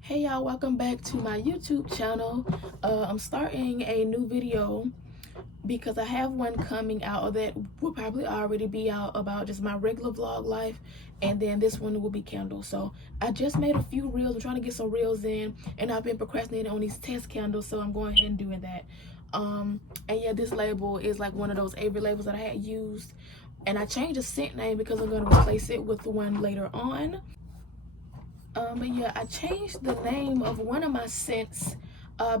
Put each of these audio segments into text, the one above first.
Hey y'all, welcome back to my YouTube channel. I'm starting a new video because I have one coming out that will probably already be out about just my regular vlog life, and then this one will be candles. So I just made a few reels. I'm trying to get some reels in, and I've been procrastinating on these test candles, so I'm going ahead and doing that. And yeah, this label is like one of those Avery labels that I had used, and I changed the scent name because I'm going to replace it with the one later on. But yeah, I changed the name of one of my scents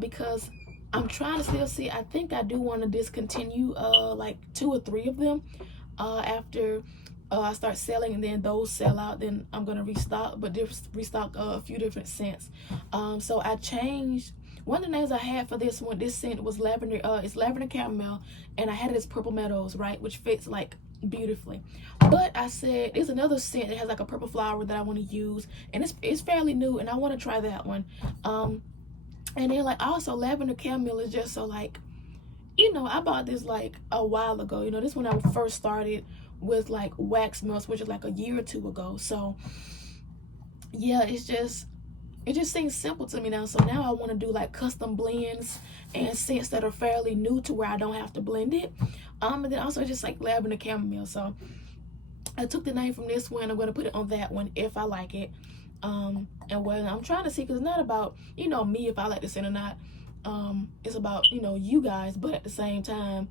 because I'm trying to still see. I think I do want to discontinue like 2 or 3 of them after I start selling, and then those sell out. Then I'm gonna restock, but restock a few different scents. So I changed. One of the names I had for this one, this scent was lavender. It's lavender caramel, and I had it as purple meadows, right, which fits like beautifully. But I said there's another scent that has like a purple flower that I want to use, and it's fairly new, and I want to try that one. And then like also lavender caramel is just so like, I bought this like a while ago. This when I first started with like wax melts, which is like a year or 2 ago. So yeah, it just seems simple to me now. So now I want to do like custom blends and scents that are fairly new to where I don't have to blend it. And then also just like lavender chamomile. So I took the name from this one. I'm going to put it on that one if I like it. And when I'm trying to see, because it's not about me if I like the scent or not. It's about you guys, but at the same time,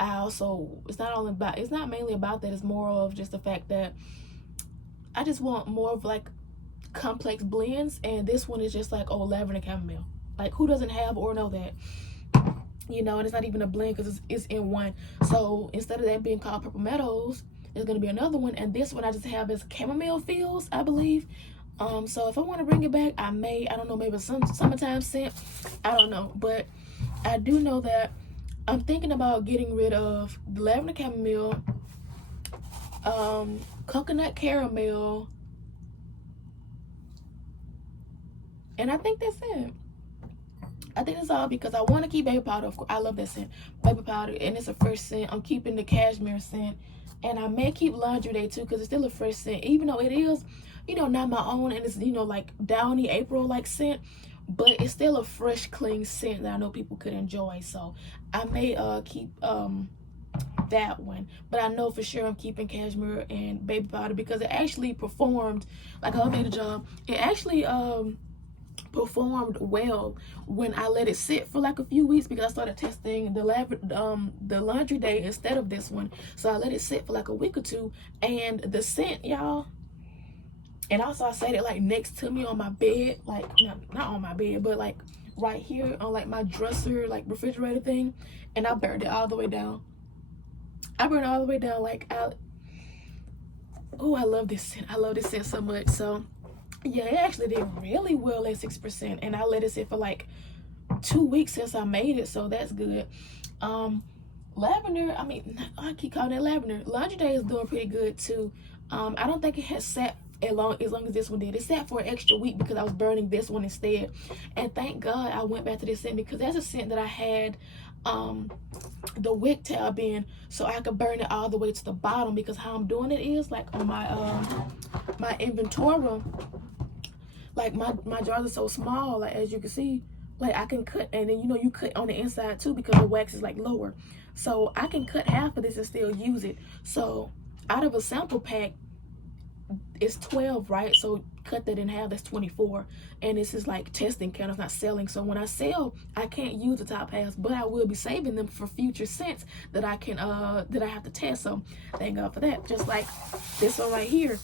it's not mainly about that. It's more of just the fact that I just want more of like complex blends, and this one is just like lavender chamomile. Like, who doesn't have or know that? And it's not even a blend because it's in one. So instead of that being called purple meadows, there's going to be another one, and this one I just have as chamomile feels, I believe. So if I want to bring it back, I don't know, maybe some summertime scent, I don't know, but I do know that I'm thinking about getting rid of the lavender chamomile, coconut caramel, and I think that's it. I think that's all because I want to keep baby powder. Of course, I love that scent, baby powder, and it's a fresh scent. I'm keeping the cashmere scent, and I may keep laundry day too because it's still a fresh scent, even though it is, not my own, and it's like downy April like scent, but it's still a fresh, clean scent that I know people could enjoy. So I may keep that one, but I know for sure I'm keeping cashmere and baby powder because it actually performed like I made a job. It actually performed well when I let it sit for like a few weeks because I started testing the laundry day instead of this one. So I let it sit for like a week or 2, and the scent, y'all. And also I set it like next to me on my bed, like not on my bed, but like right here on like my dresser, like refrigerator thing, and I burned it all the way down. I love this scent. I love this scent so much. So yeah, it actually did really well at 6%, and I let it sit for like 2 weeks since I made it, so that's good. Lavender, I keep calling it lavender. Laundry Day is doing pretty good too. I don't think it has sat as long as this one did. It sat for an extra week because I was burning this one instead, and thank God I went back to this scent because that's a scent that I had the wick tab in, so I could burn it all the way to the bottom, because how I'm doing it is like on my my inventora, like my jars are so small, like as you can see, like I can cut, and then you cut on the inside too because the wax is like lower, so I can cut half of this and still use it. So out of a sample pack, it's 12, right? So cut that in half, that's 24, and this is like testing count, it's not selling. So when I sell, I can't use the top halves, but I will be saving them for future scents that I can that I have to test. So thank God for that. Just like this one right here,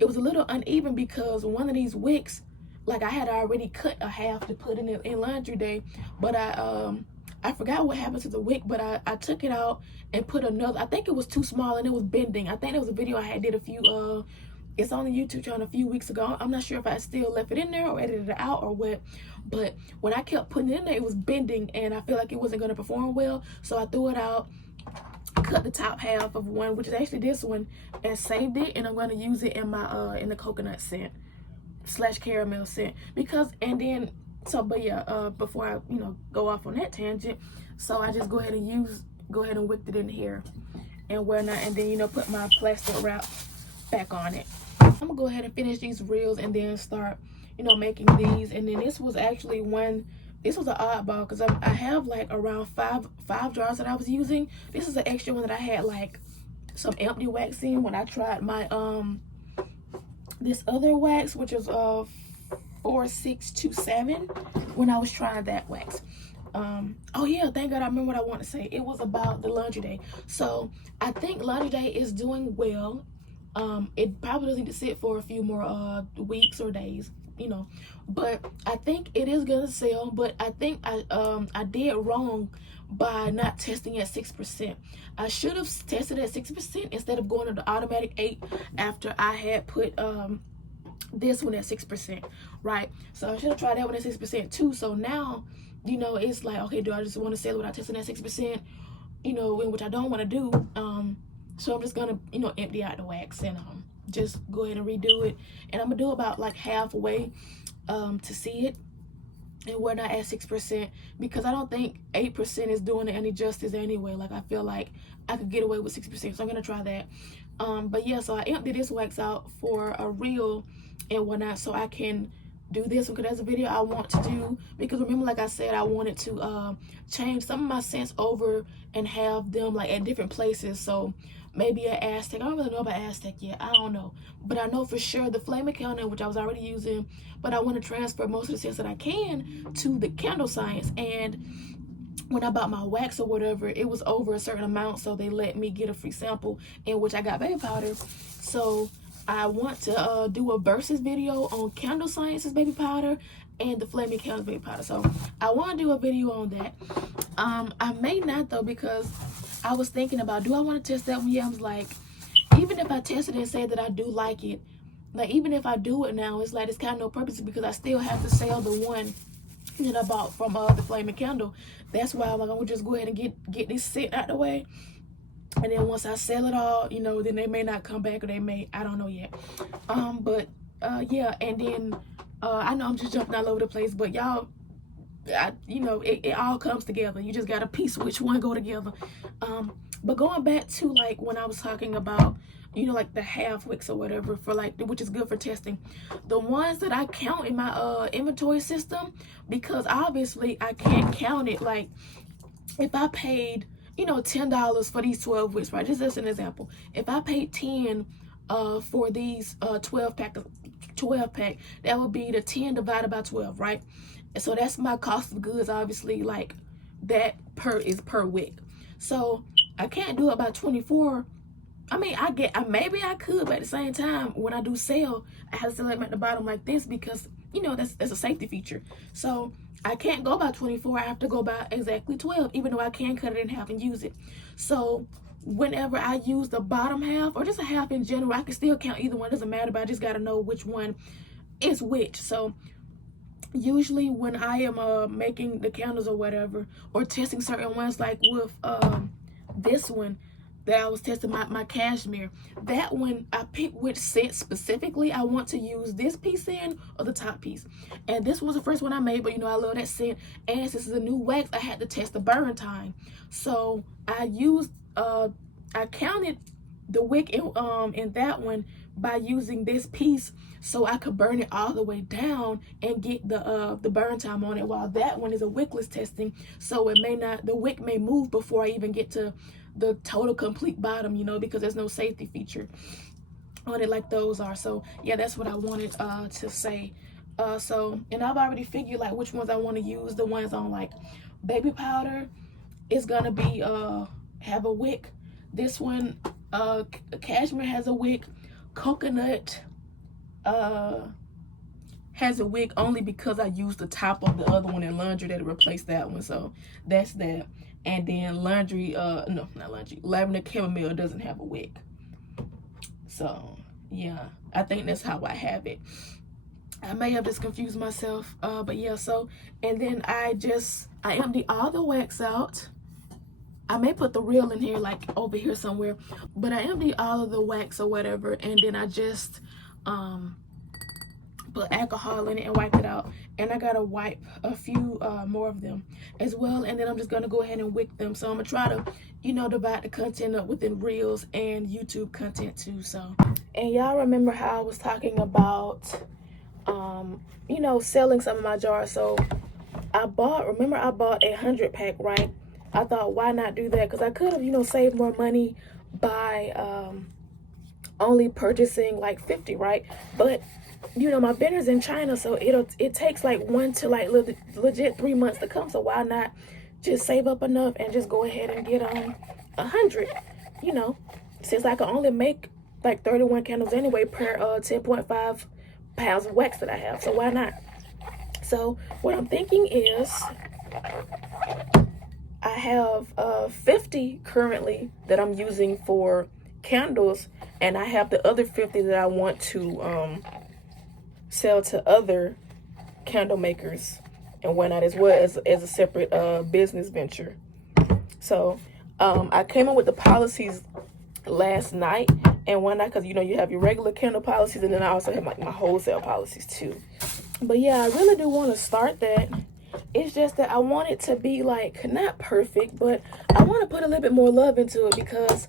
it was a little uneven because one of these wicks, like I had already cut a half to put in laundry day, but I forgot what happened to the wick, but I took it out and put another. I think it was too small and it was bending. I think there was a video I did a few it's on the YouTube channel a few weeks ago. I'm not sure if I still left it in there or edited it out or what, but when I kept putting it in there, it was bending, and I feel like it wasn't going to perform well, so I threw it out, cut the top half of one, which is actually this one, and saved it, and I'm going to use it in my in the coconut scent / caramel scent, because and then but yeah, before I go off on that tangent, so I just go ahead and wick it in here and whatnot, and then put my plastic wrap back on it. I'm gonna go ahead and finish these reels and then start you know, making these. And then this was actually one, this was an oddball because I have like around five jars that I was using. This is an extra one that I had like some empty wax in when I tried my this other wax, which is 4627, when I was trying that wax. Oh yeah, thank God I remember what I want to say. It was about the laundry day. So I think laundry day is doing well. It probably doesn't need to sit for a few more weeks or days, you know, but I think it is gonna sell. But I think I did wrong by not testing at 6%. I should have tested at 6% instead of going to the automatic 8 after I had put this one at 6%, right? So I should have tried that one at 6% too. So now, you know, it's like, okay, do I just want to sell it without testing at 6%, you know, which I don't want to do. So I'm just gonna, you know, empty out the wax and just go ahead and redo it. And I'm gonna do about like halfway to see it, and we're not at 6%, because I don't think 8% is doing it any justice anyway. Like, I feel like I could get away with 6%, so I'm gonna try that. But yeah, so I emptied this wax out for a reel and whatnot, so I can do this, because that's a video I want to do. Because remember, like I said, I wanted to change some of my scents over and have them like at different places. So maybe an Aztec. I don't really know about Aztec yet. I don't know, but I know for sure the flame counter, which I was already using, but I want to transfer most of the scents that I can to the candle science. And when I bought my wax or whatever, it was over a certain amount, so they let me get a free sample, in which I got baby powder. So I want to do a versus video on Candle Science's baby powder and the Flaming Candle's baby powder. So I want to do a video on that. I may not though, because I was thinking about, do I want to test that one? Yeah, I was like, even if I tested it and say that I do like it, like even if I do it now, it's like it's kind of no purpose, because I still have to sell the one that I bought from the Flaming Candle. That's why I'm like, I'm gonna just go ahead and get this scent out the way. And then once I sell it all, you know, then they may not come back, or they may, I don't know yet. Yeah, and then I know I'm just jumping all over the place, but y'all, you know, it all comes together. You just gotta piece which one go together. But going back to like when I was talking about, you know, like the half wicks or whatever, for like, which is good for testing, the ones that I count in my inventory system, because obviously I can't count it. Like if I paid, you know, $10 for these 12 wicks, right? Just as an example, if I paid 10 for these 12 pack, that would be the 10 divided by 12, right? And so that's my cost of goods, obviously, like that is per wick. So I can't do it by 24. I mean, maybe I could, but at the same time, when I do sell, I have to select them at the bottom like this, because, you know, that's a safety feature. So I can't go by 24. I have to go by exactly 12, even though I can cut it in half and use it. So whenever I use the bottom half, or just a half in general, I can still count either one. It doesn't matter, but I just got to know which one is which. So usually when I am making the candles or whatever, or testing certain ones, like with this one that I was testing, my cashmere, that one I picked which scent specifically I want to use this piece in, or the top piece. And this was the first one I made, but you know, I love that scent, and since this is a new wax, I had to test the burn time. So I used I counted the wick in that one by using this piece, so I could burn it all the way down and get the burn time on it, while that one is a wickless testing, so it may not, the wick may move before I even get to the total complete bottom, you know, because there's no safety feature on it like those are. So yeah, that's what I wanted to say. So, and I've already figured like which ones I want to use. The ones on like baby powder is gonna be have a wick. This one cashmere has a wick. Coconut has a wick, only because I used the top of the other one in laundry that replaced that one. So that's that. And then laundry, no, not laundry, lavender chamomile doesn't have a wick. So yeah, I think that's how I have it. I may have just confused myself, but yeah. So, and then I empty all the wax out. I may put the reel in here, like over here somewhere, but I empty all of the wax or whatever, and then I just put alcohol in it and wipe it out. And I gotta wipe a few more of them as well, and then I'm just gonna go ahead and wick them. So I'm gonna try to, you know, divide the content up within reels and YouTube content too. So, and y'all remember how I was talking about you know, selling some of my jars. So I bought a 100 pack, right? I thought, why not do that? Because I could have, you know, saved more money by only purchasing like 50, right? But you know, my vendor's in China, so it takes like 1 to like legit 3 months to come. So why not just save up enough and just go ahead and get 100, you know, since I can only make like 31 candles anyway per 10.5 pounds of wax that I have. So why not? So what I'm thinking is, I have 50 currently that I'm using for candles, and I have the other 50 that I want to sell to other candle makers and whatnot, as well as a separate business venture. So I came up with the policies last night and one night, because you know, you have your regular candle policies, and then I also have like my wholesale policies too. But yeah, I really do want to start that. It's just that I want it to be like not perfect, but I want to put a little bit more love into it, because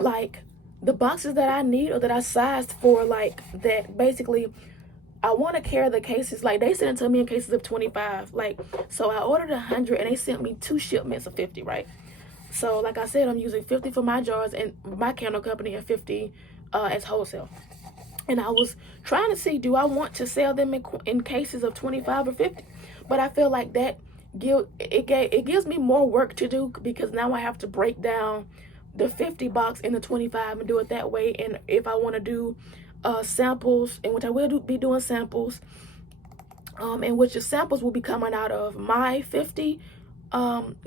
like the boxes that I need, or that I sized for, like that basically I want to carry the cases, like they sent it to me in cases of 25. Like, so I ordered 100 and they sent me 2 shipments of 50, right? So like I said, I'm using 50 for my jars and my candle company, and 50 as wholesale. And I was trying to see, do I want to sell them in cases of 25 or 50? But I feel like that it gives me more work to do, because now I have to break down the 50 box in the 25 and do it that way. And if I want to do samples, in which I will be doing samples, in which the samples will be coming out of my 50,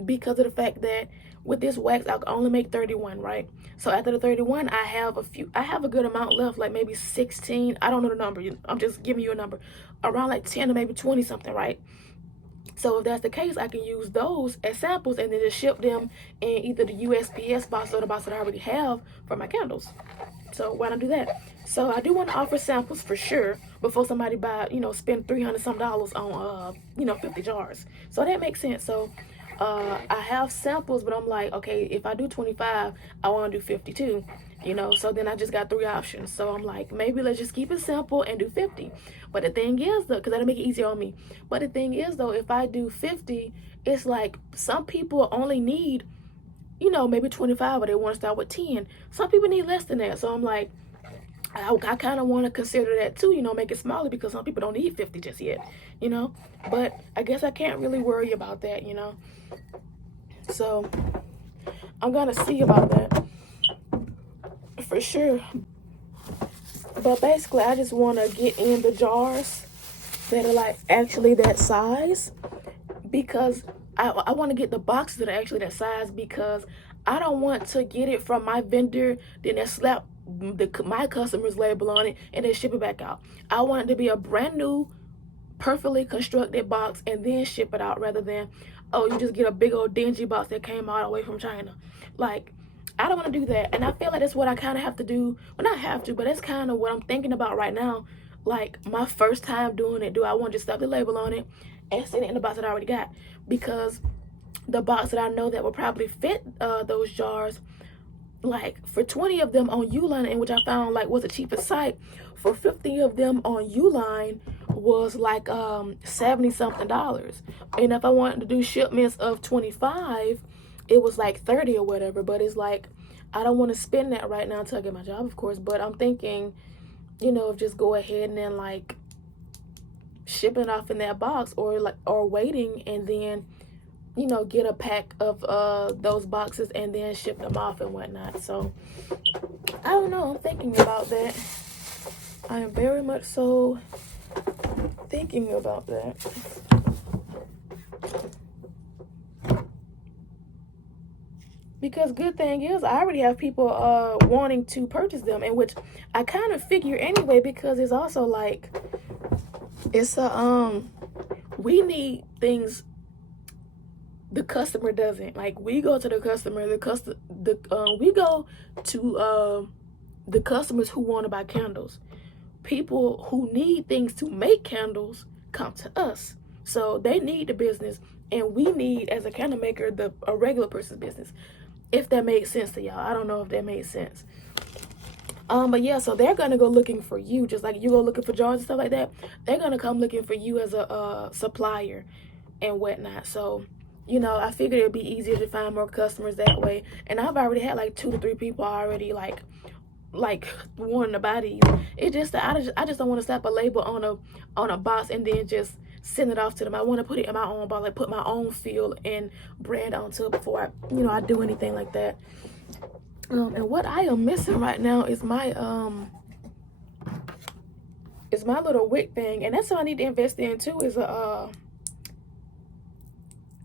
because of the fact that with this wax I can only make 31, right? So after the 31, I have a good amount left, like maybe 16. I don't know the number. I'm just giving you a number, around like 10 or maybe 20 something, right? So if that's the case, I can use those as samples and then just ship them in either the USPS box or the box that I already have for my candles. So why not do that? So I do want to offer samples for sure before somebody spend $300 some on 50 jars. So that makes sense. So I have samples, but I'm like, okay, if I do 25, I want to do 52, so then I just got 3 options. So I'm like, maybe let's just keep it simple and do 50. But the thing is, though, because that'll make it easier on me. But the thing is, though, if I do 50, it's like some people only need, maybe 25, or they want to start with 10. Some people need less than that. So I'm like, I kind of want to consider that too, make it smaller, because some people don't need 50 just yet, But I guess I can't really worry about that, So I'm going to see about that for sure. But basically, I just want to get in the jars that are like actually that size, because I want to get the boxes that are actually that size, because I don't want to get it from my vendor, then they slap my customer's label on it and then ship it back out. I want it to be a brand new, perfectly constructed box and then ship it out, rather than, oh, you just get a big old dingy box that came all the way from China. Like, I don't want to do that. And I feel like that's what I kind of have to do. Well, not have to, but that's kind of what I'm thinking about right now. Like, my first time doing it, do I want to just slap the label on it and send it in the box that I already got? Because the box that I know that will probably fit those jars, like for 20 of them on Uline, in which I found like was the cheapest site, for 50 of them on Uline was like $70 something. And if I wanted to do shipments of 25, it was like 30 or whatever. But it's like, I don't want to spend that right now until I get my job, of course. But I'm thinking, just go ahead and then like shipping off in that box, or waiting and then get a pack of those boxes and then ship them off and whatnot. So I don't know, I'm thinking about that. I am very much so thinking about that. Because good thing is, I already have people wanting to purchase them, and which I kind of figure anyway, because it's also like, it's we need things the customer doesn't. Like, we go to the customer, we go to the customers who want to buy candles. People who need things to make candles come to us. So they need the business, and we need, as a candle maker, a regular person's business. If that makes sense to y'all. I don't know if that made sense. But yeah, so they're gonna go looking for you, just like you go looking for jars and stuff like that. They're gonna come looking for you as a supplier and whatnot. So, you know, I figured it'd be easier to find more customers that way. And I've already had like 2 to 3 people already like wanting to buy these. It's just that I just don't want to slap a label on a box and then just send it off to them. I want to put it in my own box, like put my own feel and brand onto it before I do anything like that. And what I am missing right now is my little wick thing, and that's what I need to invest in too.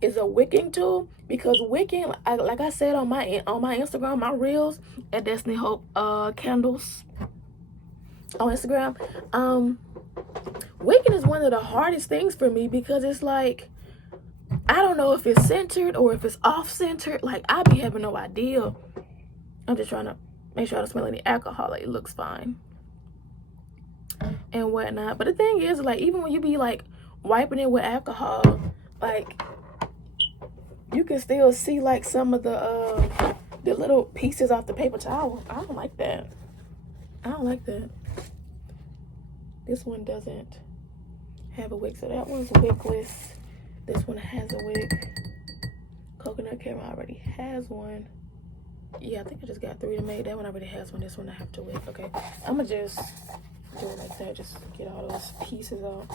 Is a wicking tool, because wicking, like I said on my Instagram, my reels at Destiny Hope Candles on Instagram, wicking is one of the hardest things for me, because it's like I don't know if it's centered or if it's off centered. Like I be having no idea. I'm just trying to make sure I don't smell any alcohol. Like it looks fine and whatnot. But the thing is, like, even when you be like wiping it with alcohol, like you can still see like some of the little pieces off the paper towel. I don't like that. I don't like that. This one doesn't have a wick, so that one's wickless. This one has a wick. Coconut camera already has one. Yeah, I think I just got 3 to make. That one already has one. This one I have to wick. Okay, I'm gonna just do it like that. Just get all those pieces out.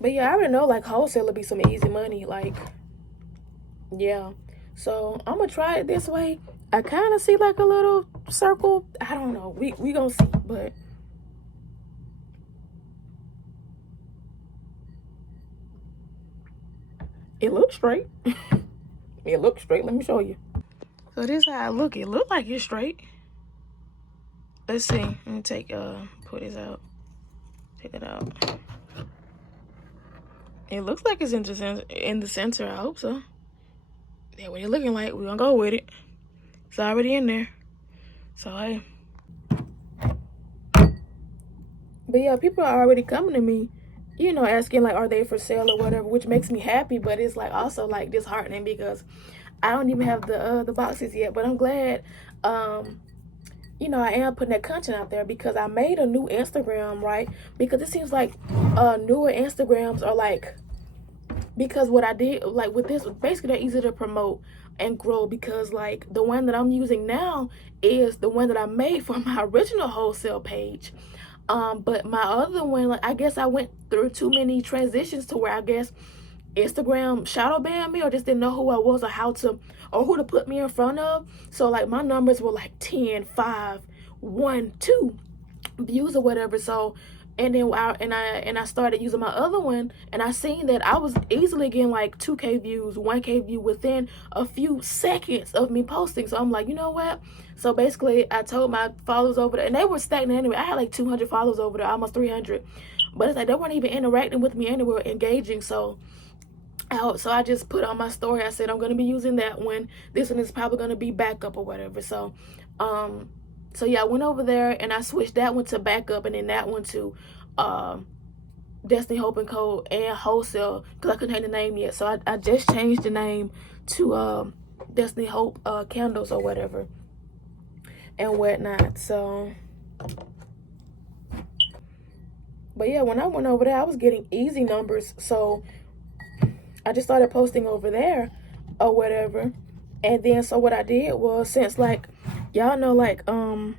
But yeah, I already know like wholesale will be some easy money. Like, yeah. So I'm gonna try it this way. I kind of see like a little circle. I don't know. We gonna see, but it looks straight. It looks straight. Let me show you. So this is how it look. It look like it's straight. Let's see. Let me take put this out. Take it out. It looks like it's in the center. I hope so. Yeah, what it looking like. We're gonna go with it. It's already in there. So hey. But yeah, people are already coming to me, you know, asking like, are they for sale or whatever, which makes me happy, but it's like also like disheartening because I don't even have the boxes yet. But I'm glad, you know, I am putting that content out there, because I made a new Instagram, right? Because it seems like newer Instagrams are like, because what I did like with this, basically they're easy to promote and grow, because like the one that I'm using now is the one that I made for my original wholesale page. But my other one, like, I guess I went through too many transitions to where I guess Instagram shadow banned me, or just didn't know who I was, or how to, or who to put me in front of. So like my numbers were like 10, 5, 1, 2 views or whatever. So and then I started using my other one, and I seen that I was easily getting like 2K views, 1K view within a few seconds of me posting. So I'm like, you know what? So basically I told my followers over there, and they were stagnant anyway. I had like 200 followers over there, almost 300, but it's like they weren't even interacting with me anywhere, engaging. So I just put on my story, I said I'm going to be using that one. This one is probably going to be backup or whatever. So so yeah, I went over there and I switched that one to backup, and then that one to Destinyhopeandco and Wholesale, because I couldn't have the name yet. So I just changed the name to Destiny Hope Candles or whatever and whatnot. So, but yeah, when I went over there, I was getting easy numbers. So I just started posting over there or whatever. And then so what I did was, since like y'all know, like y'all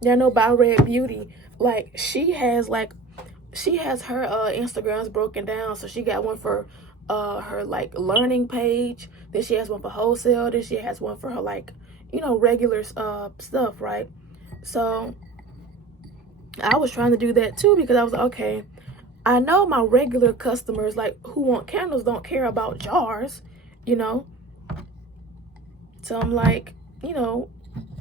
know about Red Beauty, like she has her Instagrams broken down. So she got one for her like learning page, then she has one for wholesale, then she has one for her like, you know, regular stuff, right? So I was trying to do that too, because I was like, okay, I know my regular customers, like who want candles, don't care about jars, you know. So I'm like, you know,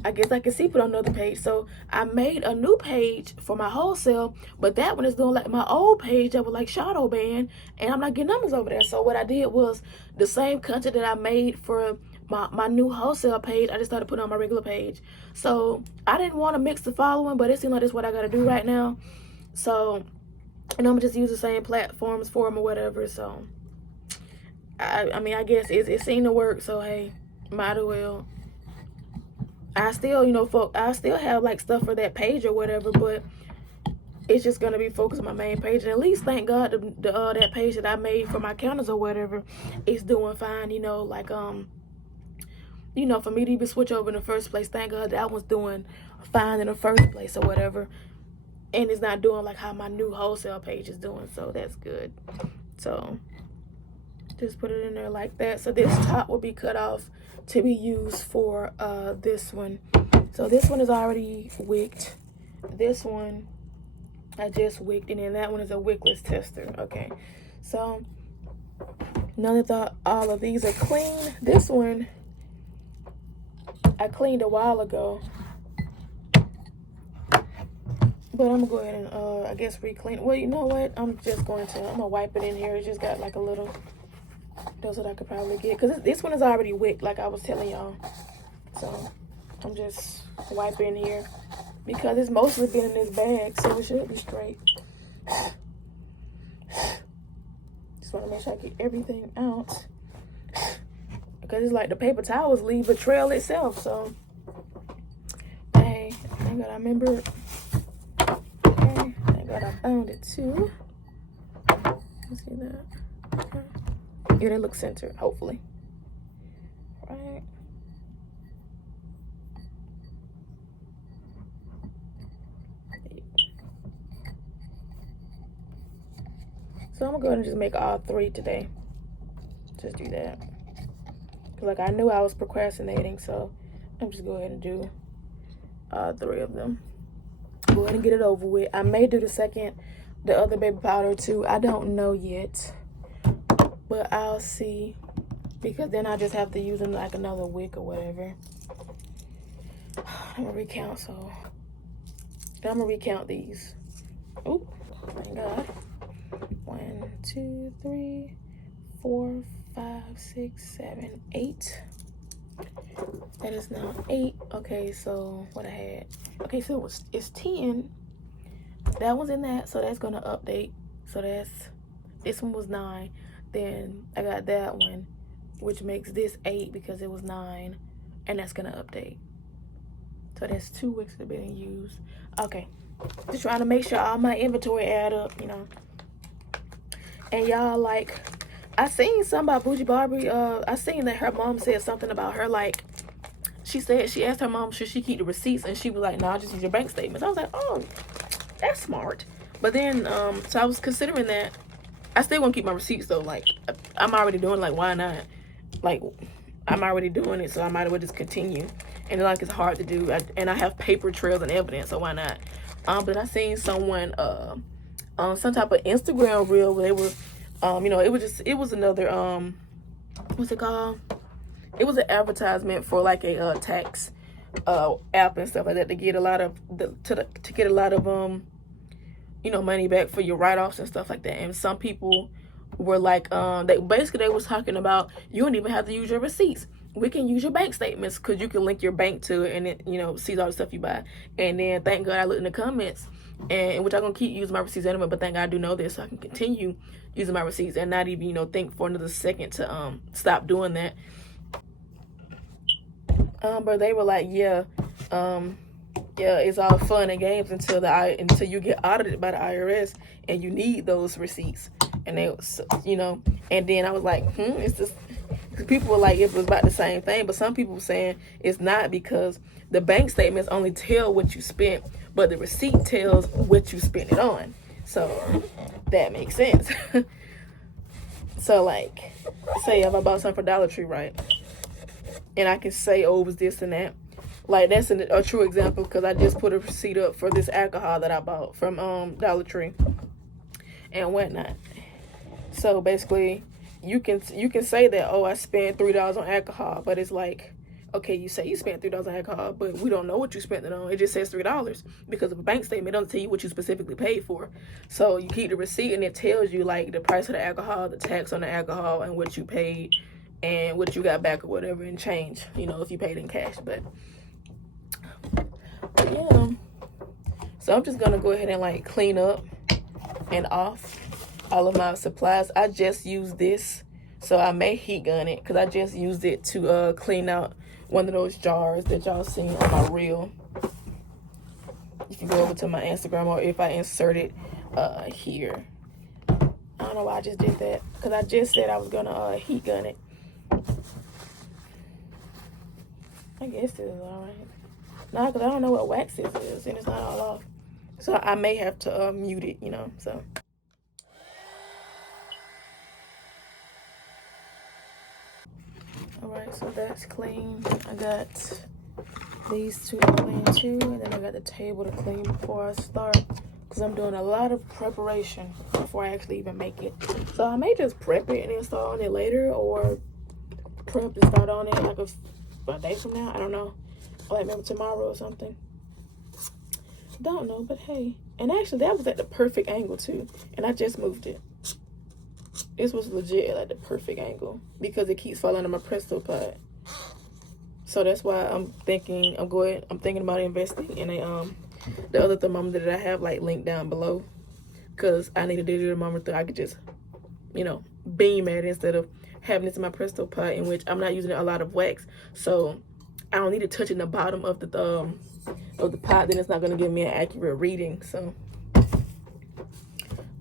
I guess I can see put on another page. So I made a new page for my wholesale, but that one is doing like my old page that was like shadow banned, and I'm not getting numbers over there. So what I did was the same content that I made for my new wholesale page, I just started putting on my regular page. So I didn't want to mix the following, but it seemed like that's what I got to do right now. So, and I'm gonna just use the same platforms for them or whatever. So I mean, I guess it seemed to work, so hey, might as well. I still, you know, I still have like stuff for that page or whatever, but it's just gonna be focused on my main page. And at least, thank God, that page that I made for my counters or whatever is doing fine. You know, like you know, for me to even switch over in the first place, thank God that one's doing fine in the first place or whatever, and it's not doing like how my new wholesale page is doing. So that's good. So just put it in there like that. So this top will be cut off to be used for this one. So this one is already wicked. This one I just wicked, and then that one is a wickless tester. Okay, so now that all of these are clean, this one I cleaned a while ago, but I'm gonna go ahead and I guess re-clean. Well, you know what? I'm gonna wipe it in here. It just got like a little. That's what I could probably get, because this one is already wicked, like I was telling y'all. So I'm just wiping here because it's mostly been in this bag, so it should be straight. Just want to make sure I get everything out, because it's like the paper towels leave a trail itself. So hey, thank God I remember. Okay, thank God I found it too. Let's see that. Okay. Yeah, that looks centered, hopefully. Right. So I'm gonna go ahead and just make all 3 today. Just do that. Like, I knew I was procrastinating, so I'm just go ahead and do all 3 of them. Go ahead and get it over with. I may do the other baby powder too. I don't know yet, but I'll see, because then I just have to use them like another wick or whatever. I'm gonna recount, so I'm gonna recount these. Oop, thank God. 1, 2, 3, 4, 5, 6, 7, 8. That is now 8. Okay, so what I had. Okay, so it's 10. That one's in that, so that's gonna update. So this one was 9. Then I got that one, which makes this 8 because it was 9, and that's gonna update. So that's 2 wicks that are being used. Okay, just trying to make sure all my inventory add up, you know. And y'all, like, I seen something about Bougie Barbie. I seen that her mom said something about her, like, she asked her mom should she keep the receipts, and she was like, no, just use your bank statements. I was like, oh, that's smart. But then so I was considering that. I still want to keep my receipts though. Like, I'm already doing, like, why not? Like, I'm already doing it, so I might as well just continue. And like, it's hard to do, and I have paper trails and evidence, so why not? But I seen someone on some type of Instagram reel where they were, you know, it was another what's it called? It was an advertisement for like a tax app and stuff like that to get a lot of to get a lot of you know, money back for your write-offs and stuff like that. And some people were like, they was talking about, you don't even have to use your receipts. We can use your bank statements, because you can link your bank to it, and it, you know, sees all the stuff you buy. And then thank God I looked in the comments, and which I'm gonna keep using my receipts anyway, but thank God I do know this, so I can continue using my receipts and not even, you know, think for another second to stop doing that. But they were like, yeah, it's all fun and games until you get audited by the IRS and you need those receipts. And they, you know, and then I was like, it's just, people were like, it was about the same thing, but some people were saying it's not, because the bank statements only tell what you spent, but the receipt tells what you spent it on. So that makes sense. So, like, say if I bought something for Dollar Tree, right? And I can say, oh, it was this and that. Like, that's a true example, because I just put a receipt up for this alcohol that I bought from Dollar Tree and whatnot. So basically, you can say that, oh, I spent $3 on alcohol, but it's like, okay, you say you spent $3 on alcohol, but we don't know what you spent it on. It just says $3, because of a bank statement, it doesn't tell you what you specifically paid for. So you keep the receipt, and it tells you like the price of the alcohol, the tax on the alcohol, and what you paid, and what you got back or whatever in change, you know, if you paid in cash. But yeah, so I'm just gonna go ahead and like clean up and off all of my supplies. I just use this So I may heat gun it because I just used it to clean out one of those jars that y'all seen on my reel. If you go over to my Instagram, or if I insert it here. I don't know why I just did that, because I just said I was gonna heat gun it. I guess this is alright. Nah, because I don't know what wax this is, and it's not all off. So I may have to mute it, you know, so. Alright, so that's clean. I got these two to clean too, and then I got the table to clean before I start, because I'm doing a lot of preparation before I actually even make it. So I may just prep it and then start on it later, or prep and start on it like a day from now. I don't know, or like maybe tomorrow or something. Don't know, but hey. And actually that was at the perfect angle too, and I just moved it. This was legit at like the perfect angle because it keeps falling on my Presto pot. So that's why I'm thinking about investing in a the other thermometer that I have like linked down below, because I need a digital thermometer I could just, you know, beam at it instead of having this in my Presto pot, in which I'm not using a lot of wax, so I don't need to touch in the bottom of the pot. Then it's not going to give me an accurate reading, so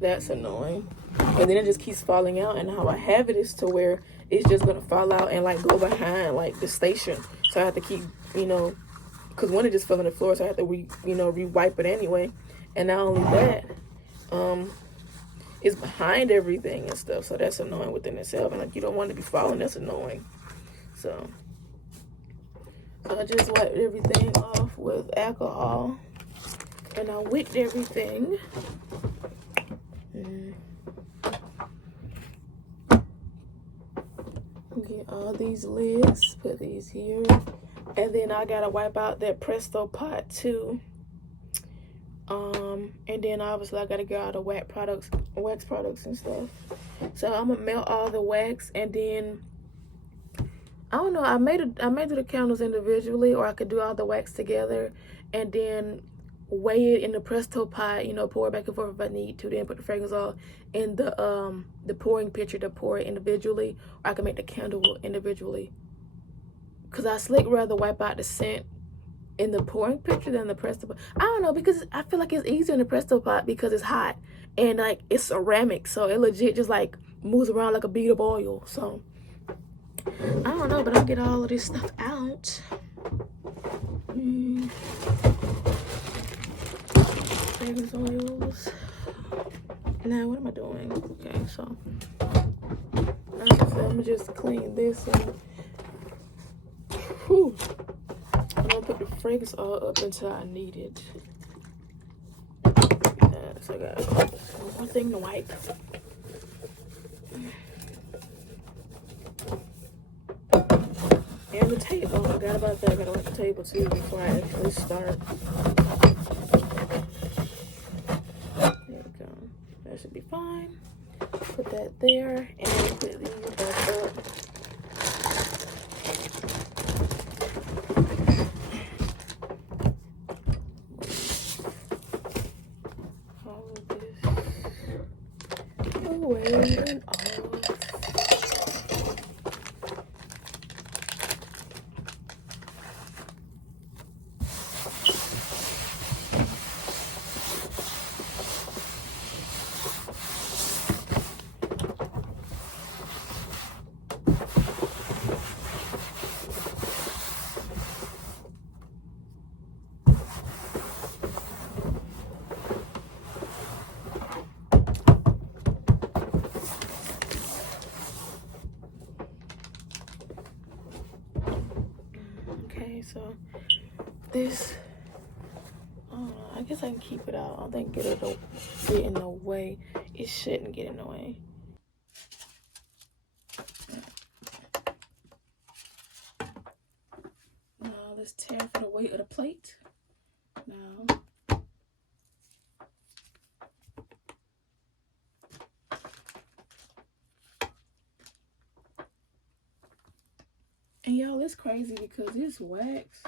that's annoying. And then it just keeps falling out, and how I have it is to where it's just going to fall out and like go behind like the station, so I have to keep, you know, because one, it just fell on the floor, so I have to re-wipe it anyway. And not only that, it's behind everything and stuff, so that's annoying within itself. And like, you don't want to be falling, that's annoying. So I just wiped everything off with alcohol, and I wicked everything. Get all these lids, put these here, and then I gotta wipe out that Presto pot too. And then obviously I gotta get all the wax products and stuff. So I'm gonna melt all the wax, and then I don't know, I may do the candles individually, or I could do all the wax together and then weigh it in the Presto pot, you know, pour it back and forth if I need to, then put the fragrance oil in the pouring pitcher to pour it individually, or I can make the candle individually, because I slick rather wipe out the scent in the pouring pitcher than the Presto pot. I don't know, because I feel like it's easier in the Presto pot because it's hot and like it's ceramic, so it legit just like moves around like a bead of oil. So I don't know, but I'll get all of this stuff out. Fragrance oils. Now what am I doing? Okay, so I'm gonna just clean this, and I'm gonna put the fragrance oil up until I need it. So I got one thing to wipe. And the table. I forgot about that. I gotta wipe the table too before I actually start. There we go. That should be fine. Put that there, and then put these back up. All of this away and off. Okay, so this, I guess I can keep it out. I don't think it'll get in the way. It shouldn't get in the way. Let's tear for the weight of the plate. Now, and y'all, it's crazy because this wax,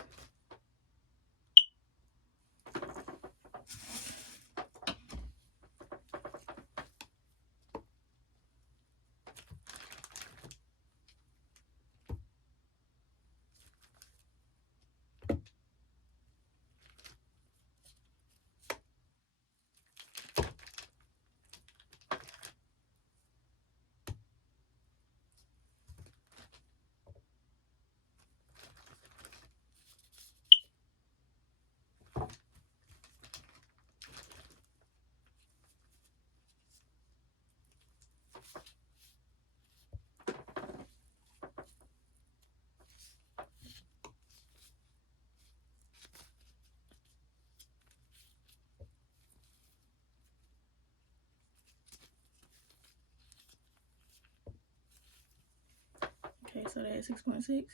So that's 6.6.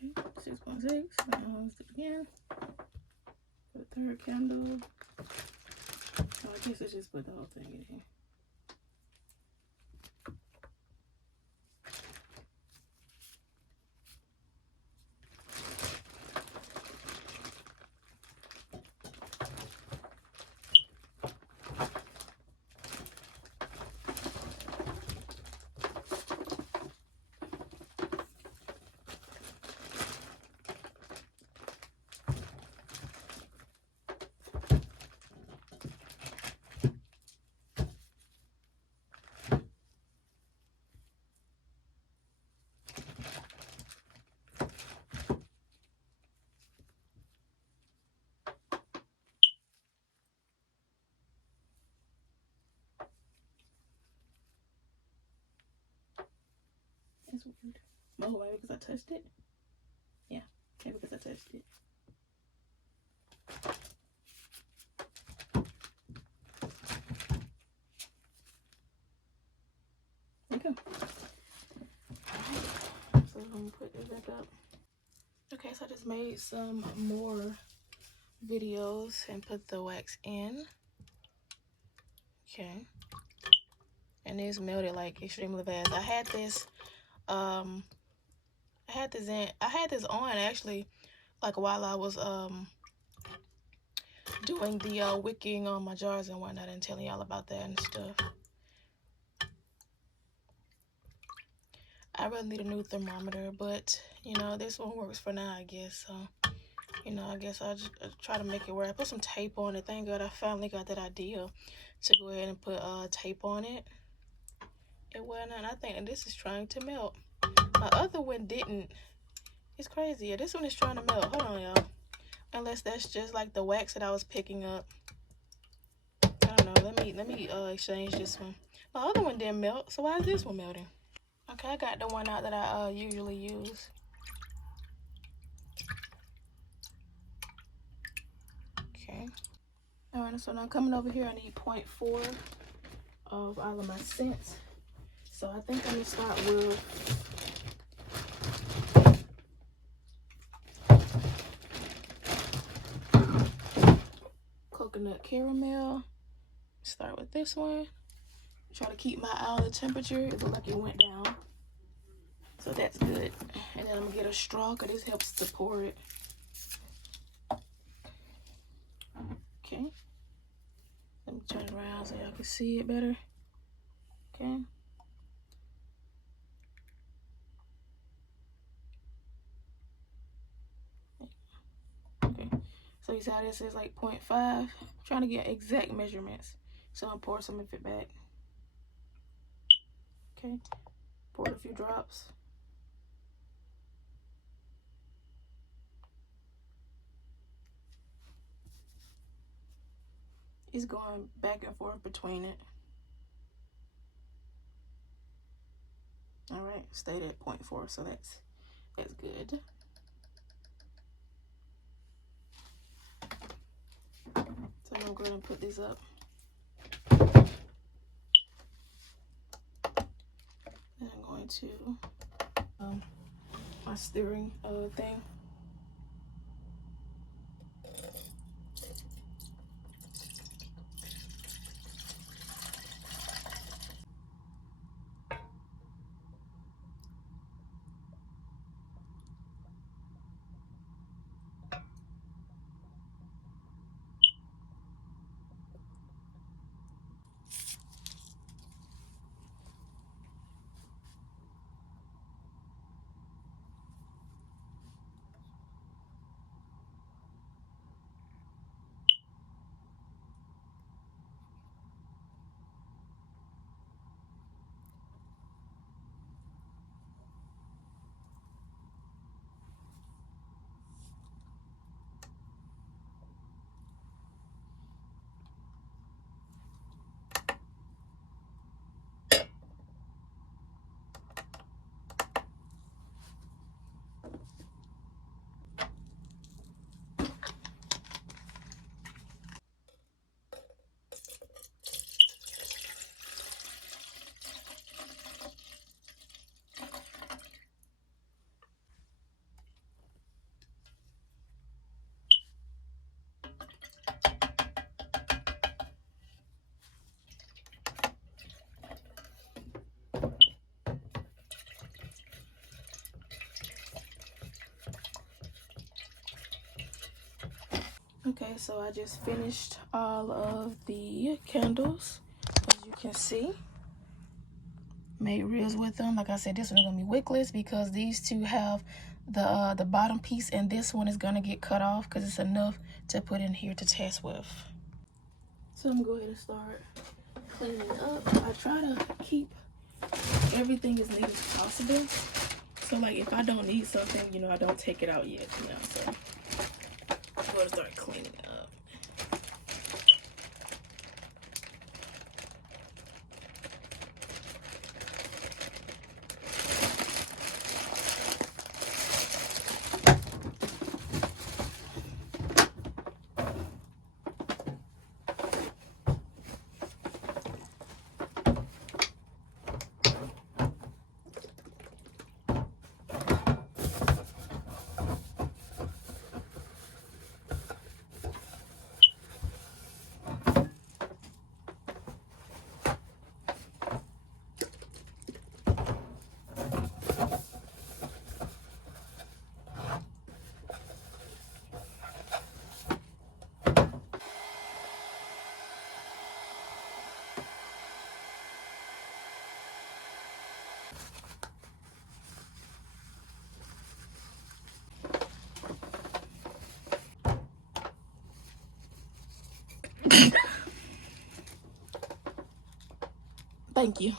Okay, 6.6. Now let's do it again. For the third candle. Oh, I guess let's just put the whole thing in here. That's weird. Oh, maybe because I touched it? Yeah, maybe because I touched it. There you go. Alright, so I'm gonna put this back up. Okay, so I just made some more videos and put the wax in. Okay. And it's melted like extremely fast. I had this on actually like while I was doing the wicking on my jars and whatnot and telling y'all about that and stuff. I really need a new thermometer, but you know, this one works for now, I guess. So, you know, I guess I'll just try to make it work. I put some tape on it. Thank God I finally got that idea to go ahead and put tape on it. It wasn't, and I think that this is trying to melt. My other one didn't. It's crazy. Yeah, this one is trying to melt. Hold on, y'all. Unless that's just like the wax that I was picking up. I don't know. Let me exchange this one. My other one didn't melt, so why is this one melting? Okay, I got the one out that I usually use. Okay. Alright, so now coming over here, I need 0.4 of all of my scents. So I think I'm gonna start with coconut caramel. Start with this one. Try to keep my eye on the temperature. It looked like it went down. So that's good. And then I'm gonna get a straw because this helps to pour it. Okay. Let me turn it around so y'all can see it better. Okay. Okay. So you see how this is like 0.5? I'm trying to get exact measurements. So I'm pour some of it back. Okay. Pour a few drops. It's going back and forth between it. All right, stayed at 0.4, so that's good. So I'm gonna go ahead and put these up. And I'm going to my stirring thing. Okay, so I just finished all of the candles, as you can see. Made reels with them. Like I said, this one's gonna be wickless because these two have the bottom piece, and this one is gonna get cut off because it's enough to put in here to test with. So I'm gonna go ahead and start cleaning up. I try to keep everything as neat as possible. So like if I don't need something, you know, I don't take it out yet, you know. So I'm gonna start cleaning up. Thank you.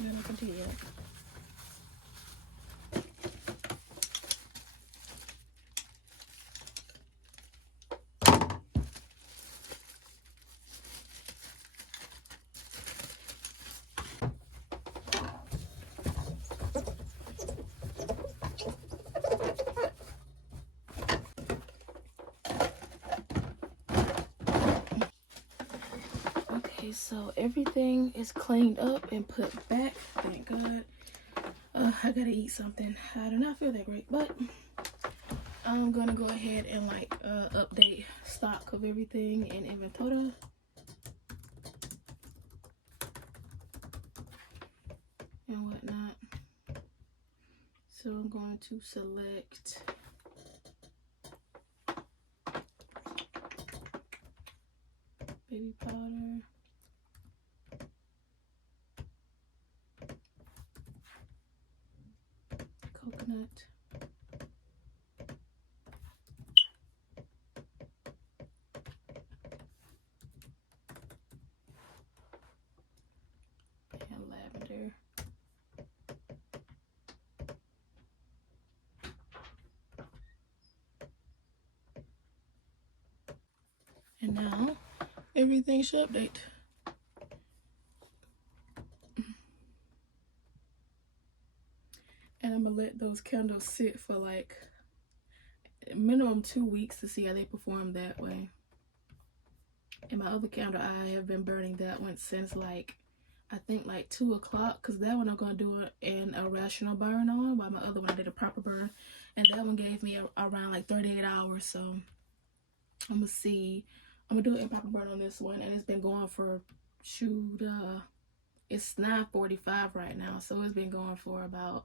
Then I can do it. Okay, so everything is cleaned up and put back. Thank God. I gotta eat something. I do not feel that great, but I'm gonna go ahead and like update stock of everything in inventora. And whatnot. So I'm going to select baby powder, coconut, and lavender. And now everything should update. And I'm gonna let those candles sit for like minimum 2 weeks to see how they perform that way. And my other candle, I have been burning that one since like I think like 2 o'clock, because that one I'm gonna do it in a rational burn on, while my other one I did a proper burn, and that one gave me around like 38 hours. So I'm gonna see. I'm gonna do an proper burn on this one, and it's been going for it's 9:45 right now, so it's been going for about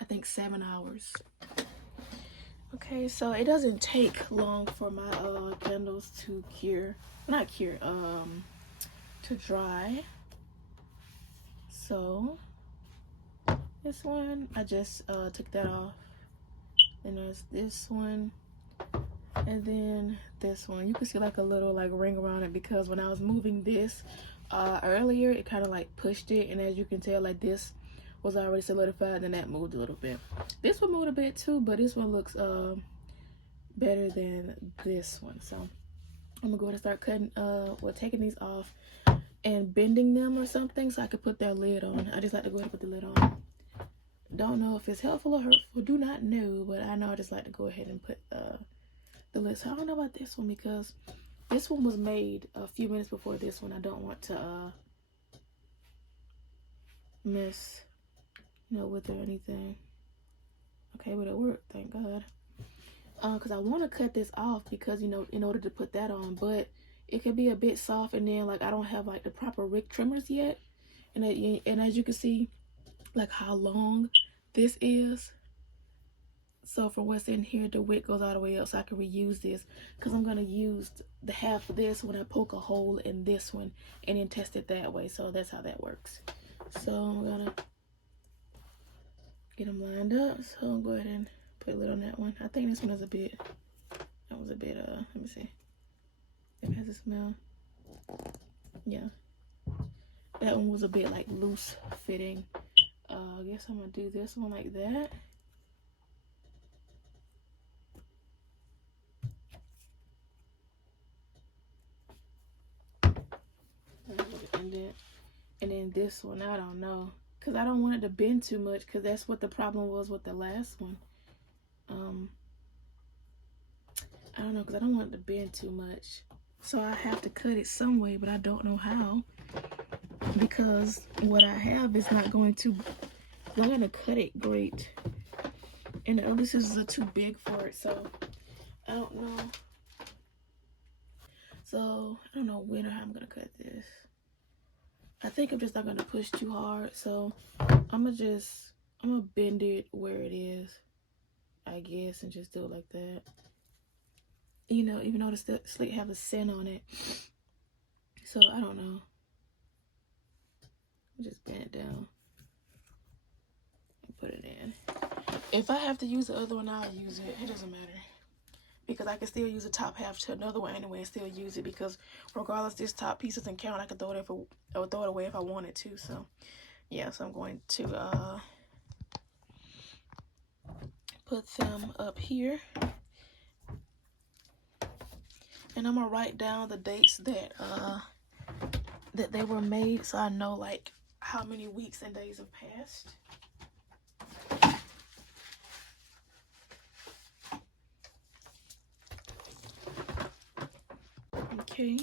I think 7 hours. Okay, so it doesn't take long for my candles to to dry. So this one I just took that off, and there's this one. And then this one, you can see like a little like ring around it, because when I was moving this earlier, it kind of like pushed it, and as you can tell, like this was already solidified, and that moved a little bit. This one moved a bit too, but this one looks better than this one. So I'm gonna go ahead and start cutting taking these off and bending them or something so I could put their lid on. I just like to go ahead and put the lid on. Don't know if it's helpful or hurtful, do not know, but I know I just like to go ahead and put the lid. So I don't know about this one, because this one was made a few minutes before this one. I don't want to mess, you know, with it or anything. Okay, but it worked, thank God. Because I want to cut this off, because, you know, in order to put that on, but it could be a bit soft, and then like I don't have like the proper wick trimmers yet, and as you can see like how long this is. So for what's in here, the wick goes all the way up, so I can reuse this, because I'm gonna use the half of this when I poke a hole in this one and then test it that way. So that's how that works. So I'm gonna get them lined up. So I'll go ahead and put a lid on that one. I think this one is a bit, that was a bit, let me see if it has a smell. Yeah, that one was a bit like loose fitting. I guess I'm gonna do this one like that. And then this one, I don't know, because I don't want it to bend too much, because that's what the problem was with the last one. I don't know, because I don't want it to bend too much. So I have to cut it some way, but I don't know how, because what I have is not going to cut it great. And the other scissors are too big for it, so I don't know. So I don't know when or how I'm gonna cut this. I think I'm just not gonna push too hard, so I'm gonna bend it where it is, I guess, and just do it like that. You know, even though the slit have a scent on it. So I don't know. Just bend it down and put it in. If I have to use the other one, I'll use it. It doesn't matter, because I can still use the top half to another one anyway and still use it, because regardless this top piece doesn't count, I could throw it throw it away if I wanted to. So yeah, so I'm going to put them up here, and I'm gonna write down the dates that that they were made, so I know like how many weeks and days have passed. Okay,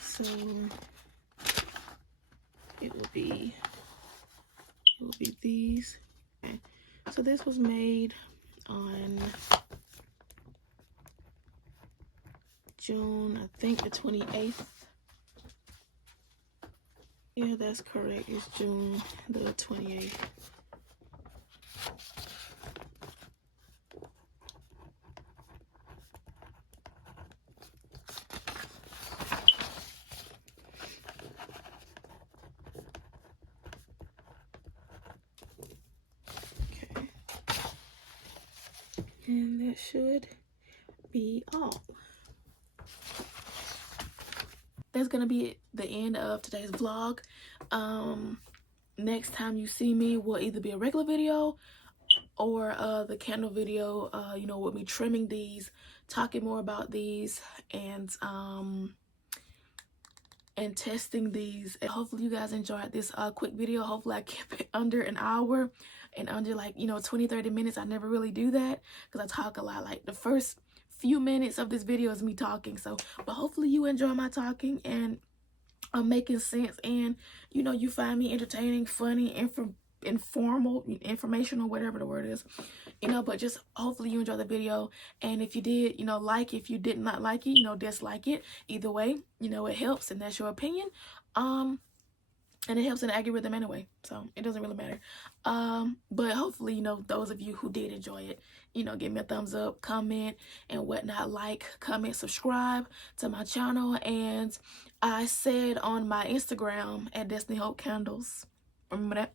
so it will be these. Okay. So this was made on June, I think the 28th. Yeah, that's correct. It's June the 28th. Okay. And that should be all. That's gonna be the end of today's vlog. Next time you see me will either be a regular video or the candle video, you know, with me trimming these, talking more about these, and testing these. And hopefully you guys enjoyed this quick video. Hopefully I kept it under an hour and under like, you know, 20-30 minutes. I never really do that because I talk a lot. Like the first few minutes of this video is me talking. So but hopefully you enjoy my talking and I'm making sense, and you know, you find me entertaining, funny, informal, informational, whatever the word is, you know. But just hopefully you enjoy the video, and if you did, you know, like. If you did not like it, you know, dislike it. Either way, you know, it helps, and that's your opinion. And it helps in the algorithm anyway, so it doesn't really matter. But hopefully, you know, those of you who did enjoy it, you know, give me a thumbs up, comment, and whatnot. Like, comment, subscribe to my channel. And I said on my Instagram at Destiny Hope Candles, remember that?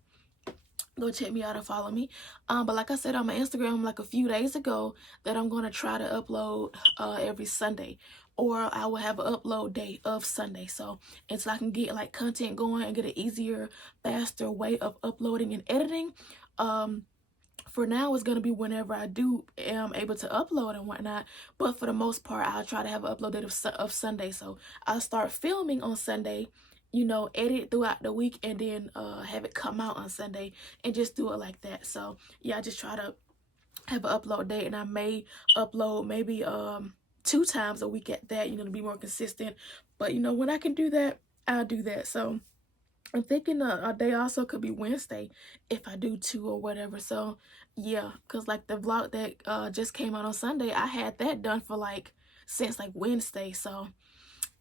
Go check me out and follow me. But like I said on my Instagram like a few days ago, that I'm going to try to upload every Sunday, or I will have an upload day of Sunday, so until I can get like content going and get an easier, faster way of uploading and editing. For now it's going to be whenever I do am able to upload and whatnot, but for the most part I'll try to have an upload date of Sunday. So I'll start filming on Sunday, you know, edit throughout the week, and then have it come out on Sunday and just do it like that. So yeah, I just try to have an upload date, and I may upload maybe 2 times a week at that, you know, to be more consistent. But you know, when I can do that, I'll do that. So I'm thinking a day also could be Wednesday if I do 2 or whatever. So yeah, because like the vlog that just came out on Sunday, I had that done for like since like Wednesday. So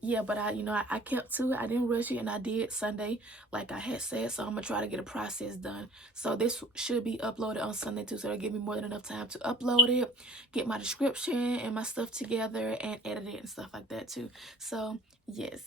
yeah, but I kept to it. I didn't rush it, and I did Sunday like I had said. So I'm gonna try to get a process done. So this should be uploaded on Sunday too. So it'll give me more than enough time to upload it, get my description and my stuff together, and edit it and stuff like that too. So yes.